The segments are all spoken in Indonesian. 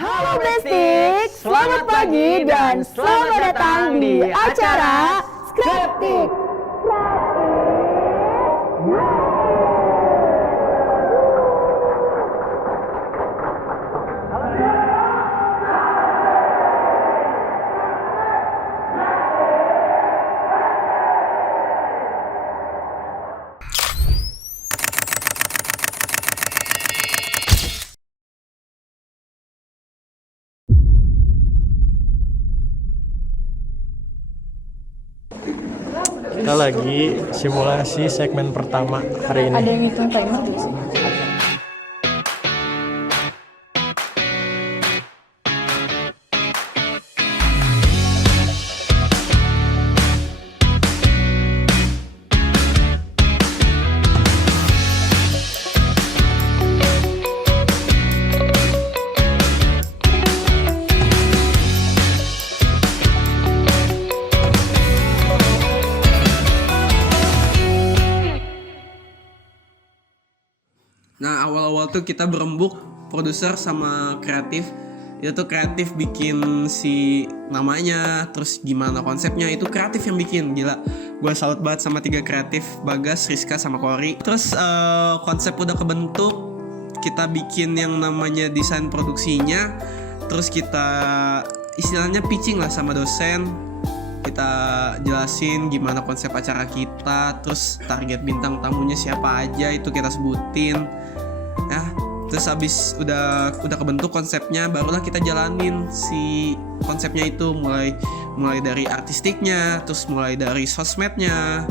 Halo Bestik, selamat pagi dan selamat datang di acara Skriptik. Kita lagi simulasi segmen pertama hari ini. Ada yang hitung timer dulu sih? Nah, awal-awal tuh kita berembuk, produser sama kreatif. Itu tuh kreatif bikin si namanya, terus gimana konsepnya, itu kreatif yang bikin. Gila, gue salut banget sama 3 kreatif, Bagas, Rizka, sama Kori. Terus konsep udah kebentuk, kita bikin yang namanya desain produksinya. Terus kita istilahnya pitching lah sama dosen. Kita jelasin gimana konsep acara kita, terus target bintang tamunya siapa aja, itu kita sebutin. Ya, terus habis udah kebentuk konsepnya, barulah kita jalanin si konsepnya itu, mulai dari artistiknya, terus mulai dari sosmednya,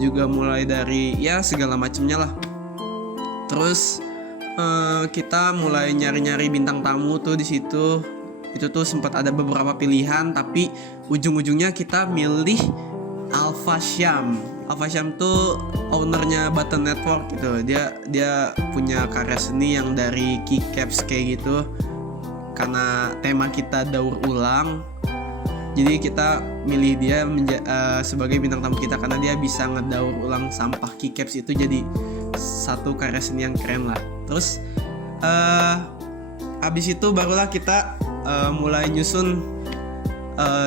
juga mulai dari ya segala macemnya lah. Terus kita mulai nyari-nyari bintang tamu tuh di situ. Itu tuh sempat ada beberapa pilihan, tapi ujung-ujungnya kita milih Alfa Syam. Alfa Syam tuh ownernya Button Network gitu. Dia punya karya seni yang dari keycaps kayak gitu. Karena tema kita daur ulang, jadi kita milih dia sebagai bintang tamu kita karena dia bisa ngedaur ulang sampah keycaps itu jadi satu karya seni yang keren lah. Terus abis itu barulah kita mulai nyusun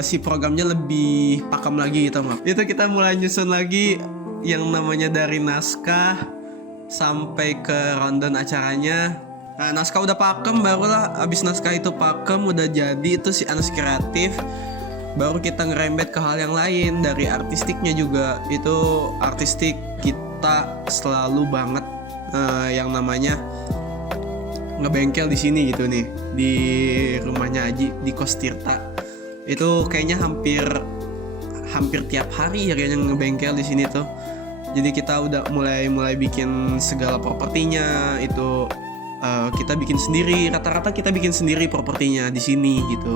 si programnya lebih pakem lagi gitu Mak. Itu kita mulai nyusun lagi yang namanya dari naskah sampai ke rundown acaranya. Nah, naskah udah pakem, barulah abis naskah itu pakem udah jadi, itu si anas kreatif, baru kita ngerembet ke hal yang lain. Dari artistiknya juga, itu artistik kita selalu banget yang namanya ngebengkel di sini gitu nih, di rumahnya Aji di Kos Tirta. Itu kayaknya hampir tiap hari ya kayaknya ngebengkel di sini tuh. Jadi kita udah mulai bikin segala propertinya itu, kita bikin sendiri, rata-rata kita bikin sendiri propertinya di sini gitu.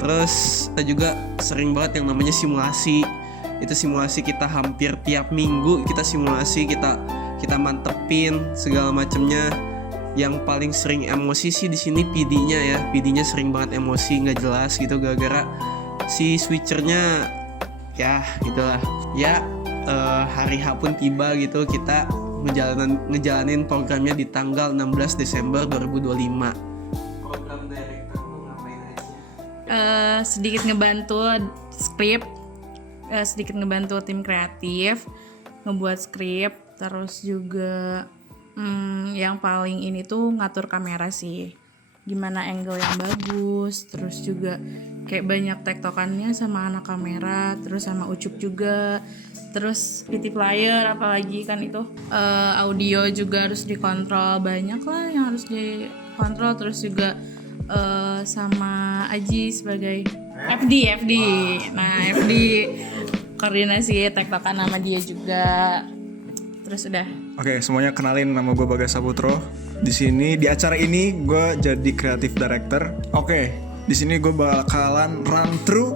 Terus kita juga sering banget yang namanya simulasi. Itu simulasi kita hampir tiap minggu kita simulasi, kita mantepin segala macamnya. Yang paling sering emosi sih di sini PD-nya ya. PD-nya sering banget emosi, nggak jelas gitu gara-gara si switchernya ya gitulah. Ya hari H pun tiba gitu, kita ngejalanin programnya di tanggal 16 Desember 2025. Program director tuh ngapain aja? Sedikit ngebantu skrip, sedikit ngebantu tim kreatif ngebuat skrip, terus juga yang paling ini tuh ngatur kamera sih, gimana angle yang bagus, terus juga kayak banyak tektokannya sama anak kamera, terus sama Ucup juga, terus PT player apalagi kan itu, audio juga harus dikontrol, banyak lah yang harus dikontrol, terus juga sama Aji sebagai FD. Nah, FD koordinasi tektokan sama dia juga. Terus udah. Oke, semuanya kenalin, nama gue Bagas Saputro. Di sini di acara ini gue jadi creative director. Oke, di sini gue bakalan run through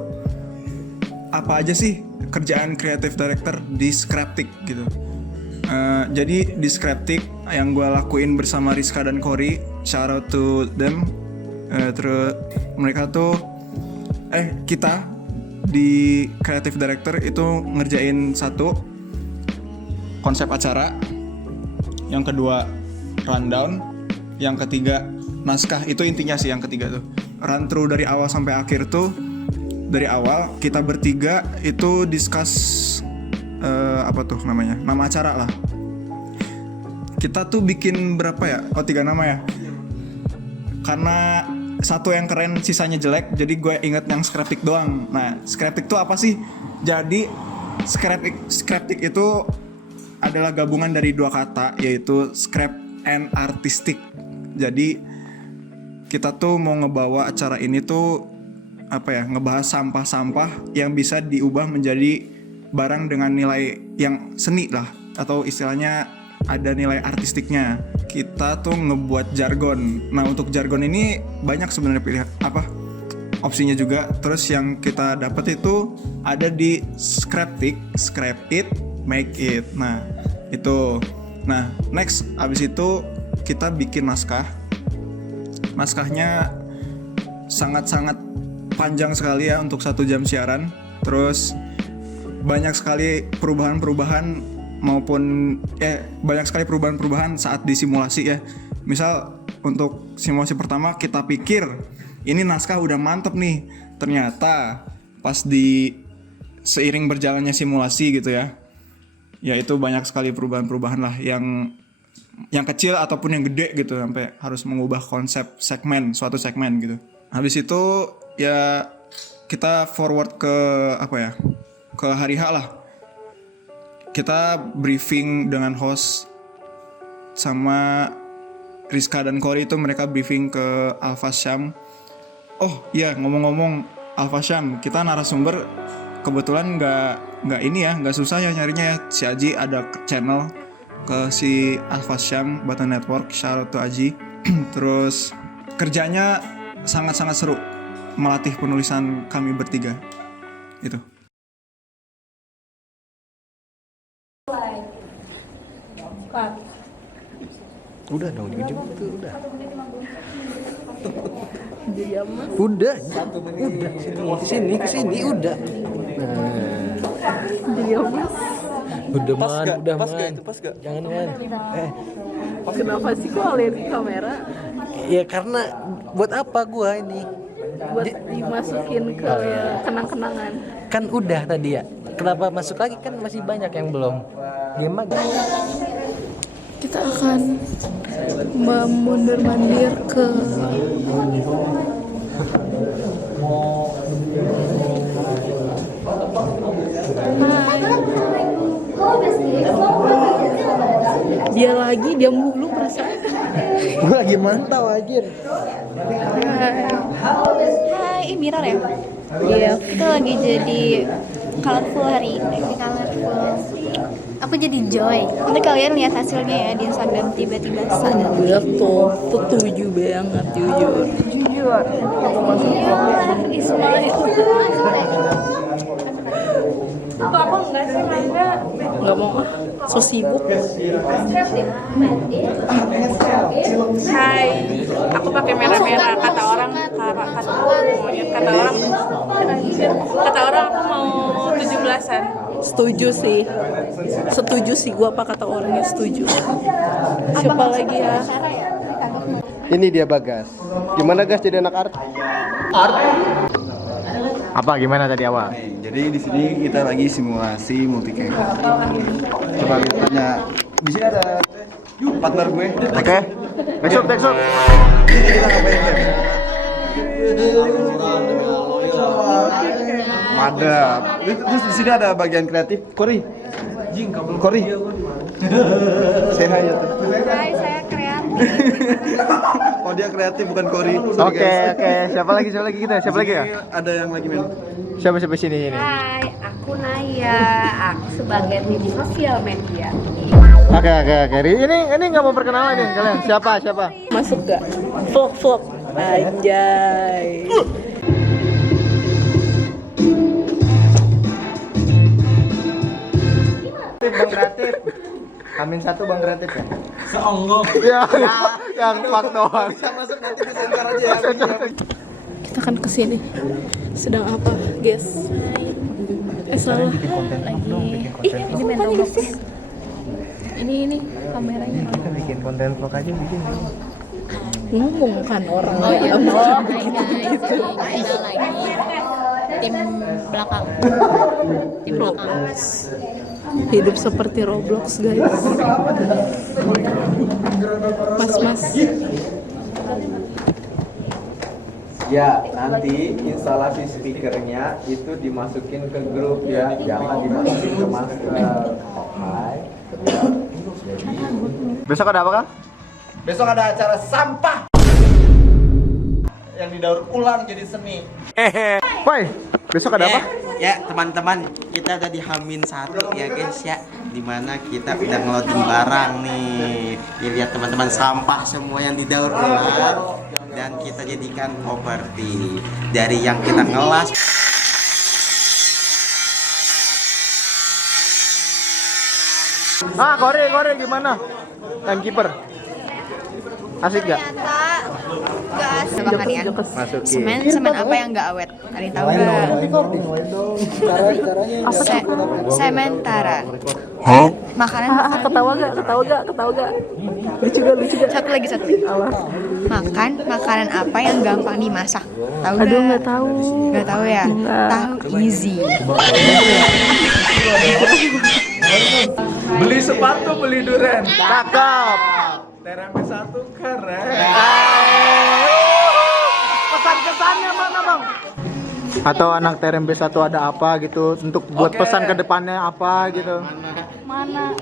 apa aja sih kerjaan creative director di Skriptik gitu. Jadi di Skriptik yang gue lakuin bersama Rizka dan Kori, shout out to them. Terus mereka tuh kita di creative director itu ngerjain satu konsep acara, yang kedua rundown, yang ketiga naskah. Itu intinya sih yang ketiga tuh. run through dari awal sampai akhir tuh, dari awal kita bertiga itu discuss apa tuh namanya, nama acara lah. Kita tuh bikin berapa ya? Oh 3 nama ya. Karena satu yang keren sisanya jelek, jadi gue inget yang Scraptic doang. Nah, Scraptic tuh apa sih? Jadi Scraptic itu adalah gabungan dari 2 kata, yaitu scrap and artistic. Jadi kita tuh mau ngebawa acara ini tuh apa ya, ngebahas sampah-sampah yang bisa diubah menjadi barang dengan nilai yang seni lah, atau istilahnya ada nilai artistiknya. Kita tuh ngebuat jargon. Nah, untuk jargon ini banyak sebenarnya pilihan opsinya juga. Terus yang kita dapat itu ada di Scraptic, scrap it, make it. Nah, itu. Nah, next abis itu kita bikin naskah. Naskahnya sangat-sangat panjang sekali ya untuk 1 jam siaran. Terus banyak sekali perubahan-perubahan banyak sekali perubahan-perubahan saat disimulasi ya. Misal untuk simulasi pertama kita pikir ini naskah udah mantep nih, ternyata pas di seiring berjalannya simulasi gitu ya, itu banyak sekali perubahan-perubahan lah yang kecil ataupun yang gede gitu, sampai harus mengubah konsep suatu segmen gitu. Habis itu ya kita forward ke ke hari H lah. Kita briefing dengan host sama Rizka dan Cory, itu mereka briefing ke Alfa Syam. Oh iya, ngomong-ngomong Alfa Syam, kita narasumber kebetulan nggak susah ya nyarinya ya. Si Aji ada channel ke si Alfa Syam Bata Network, shout out to Aji. Terus kerjanya sangat-sangat seru, melatih penulisan kami bertiga. Itu. Udah dong, ujung itu udah. Jadi aman. Udah. 1 menit. Udah. Kesini udah. Jadi aman. Udah man, udah pas man. gak itu, pas gak? Jangan man. Kenapa sih kok alergi kamera? Ya karena buat apa gua ini? Buat dimasukin ke kenang-kenangan. Kan udah tadi ya. Kenapa masuk lagi, kan masih banyak yang belum. Diam aja. Kita akan mundur-mandir ke dia mulu perasaan. Gua lagi mantau aja. Hai, Mirar ya? Iya. Kita lagi jadi colorful hari ini. Aku jadi Joy. Nanti kalian lihat hasilnya ya di Instagram, tiba-tiba sadar. Lihat tuh, setuju banget jujur. Jujur, Ismail. Kok aku enggak sih, Manda? Nggak mau so sibuk. Hai, aku pakai merah-merah, kata orang aku mau 17-an. Setuju sih gua, apa kata orangnya setuju. Siapa lagi ya? Ini dia Bagas. Gimana Gas jadi anak art? Apa gimana tadi awal? Jadi di sini kita lagi simulasi multicam. Coba kita tanya. Di sini ada partner gue. Oke. Next up. Ini kita ngapain kan? Mantap. Terus di sini ada bagian kreatif. Cory. Say hi ya. Hai, saya kreatif. Oh dia kreatif bukan Cory. Oke. Siapa lagi kita? Siapa lagi ya? Ada yang lagi main. Siapa sini? Hai, aku Naya. Aku sebagai tim sosial media. Oke. Ini nggak mau perkenalan nih kalian. Siapa? Masuk gak? Vlog. Anjay. Bang Kreatif. Amin 1 Bang Kreatif ya? Seonggok. Ya, yang fuck doang. Masuk nanti di center aja ya. Kita akan kesini. Sedang apa, guys? Salah. Ini main Roblox. Ini kameranya. Kita bikin konten vlog aja bikin. Ngomong kan orang. Oh iya, hai guys. tim belakang. Tim belakang. Hidup seperti Roblox, guys. Mas. Ya, nanti instalasi speakernya itu dimasukin ke grup ya, jangan dimasukin ke masker. Besok ada apa, Kang? Besok ada acara sampah yang didaur ulang jadi seni. Boy, besok ada apa? Ya teman-teman, kita udah di H-1 ya guys ya, dimana kita udah ngeloading barang nih. Lihat teman-teman, sampah semua yang didaur ulang dan kita jadikan properti. Dari yang kita ngelas, Kore gimana? Timekeeper. Asik gak? Ternyata nggak asik banget ya. Semen apa yang nggak awet? Ada yang tahu nggak? Sementara. Makanan. Ketawa gak? Lucu gak? Satu lagi. Makanan apa yang gampang dimasak? Tahu nggak? Aduh, nggak tahu. Nggak tahu ya? Tahu easy. Beli sepatu, beli duren. Cakep. TRMB 1 keren. Pesan-kesannya mana, Bang? Atau anak TRMB 1 ada apa gitu untuk buat pesan ke depannya apa gitu. Mana?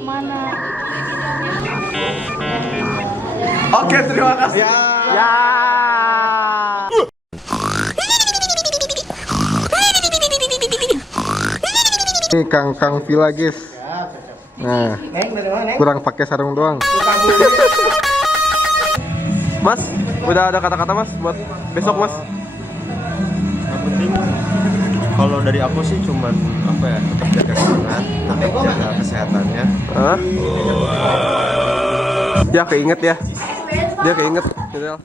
Oke, terima kasih. Ya. Ini Kang Villa, guys. Nah, kurang pakai sarung doang. Mas, udah ada kata-kata Mas buat besok, Mas? Yang penting kalau dari aku sih cuman apa ya, tetap jaga semangat, tetap jaga kesehatannya. Dia keinget ya. Gitu.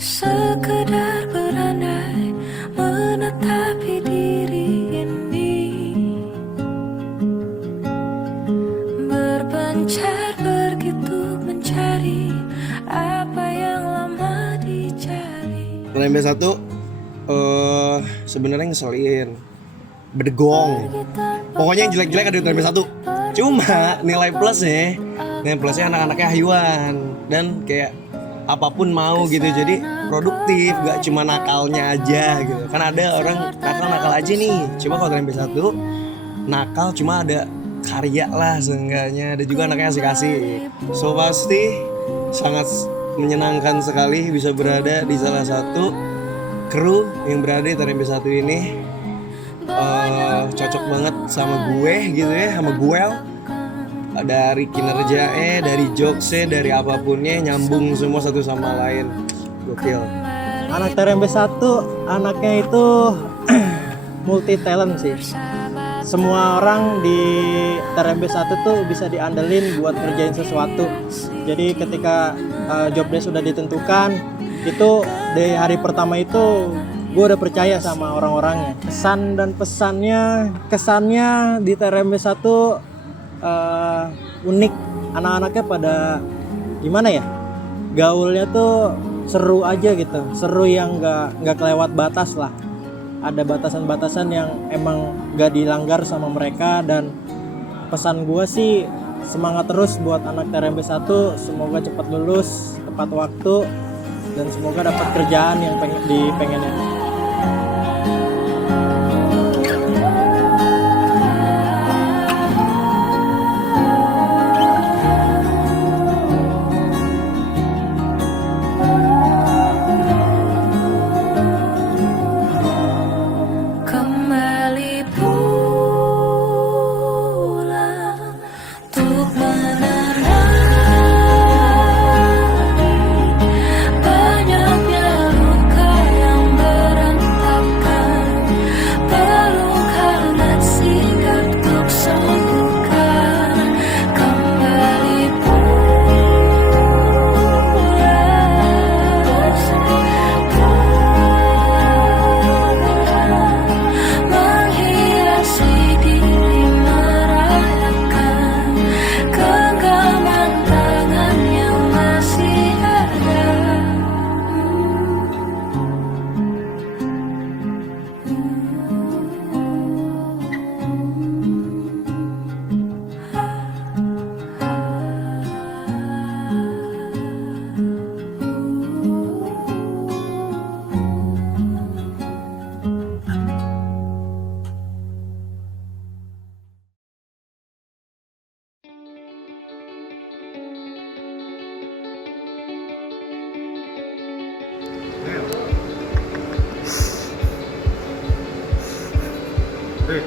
Sekedar berandai menetapi diri ini, berpencar begitu mencari apa yang lama dicari. TRMB 1 sebenarnya ngeselin, berdegong. Pokoknya yang jelek-jelek ada di TRMB 1. Cuma nilai plusnya anak-anaknya hayuan dan kayak apapun mau gitu, jadi produktif, gak cuma nakalnya aja gitu. Kan ada orang nakal aja nih, cuma kalau TRMB 1 nakal cuma ada karya lah seenggaknya, ada juga anaknya asik-asik. So pasti sangat menyenangkan sekali bisa berada di salah satu kru yang berada di TRMB 1 ini. Cocok banget sama gue gitu ya, sama gue. Dari kinerjanya, dari jokesnya, dari apapunnya nyambung semua satu sama lain. Gokil. Anak TRMB 1 anaknya itu multi talent sih. Semua orang di TRMB 1 tuh bisa diandelin buat ngerjain sesuatu. Jadi ketika job desk sudah ditentukan, itu di hari pertama itu gue udah percaya sama orang-orangnya. Kesan dan kesannya di TRMB 1 unik. Anak-anaknya pada gimana ya, gaulnya tuh seru aja gitu, seru yang nggak kelewat batas lah. Ada batasan-batasan yang emang nggak dilanggar sama mereka. Dan pesan gue sih semangat terus buat anak TRMB 1, semoga cepat lulus tepat waktu dan semoga dapat kerjaan yang dipengennya. Kembali pulang untuk menerangi banyaknya luka yang Hey,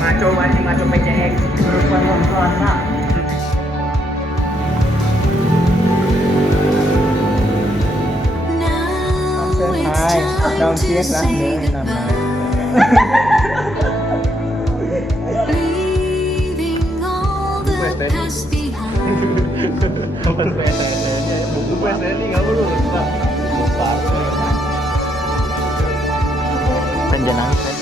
Maco PCX. Hai, daun sias lah. Leaving all the past behind. penjenang.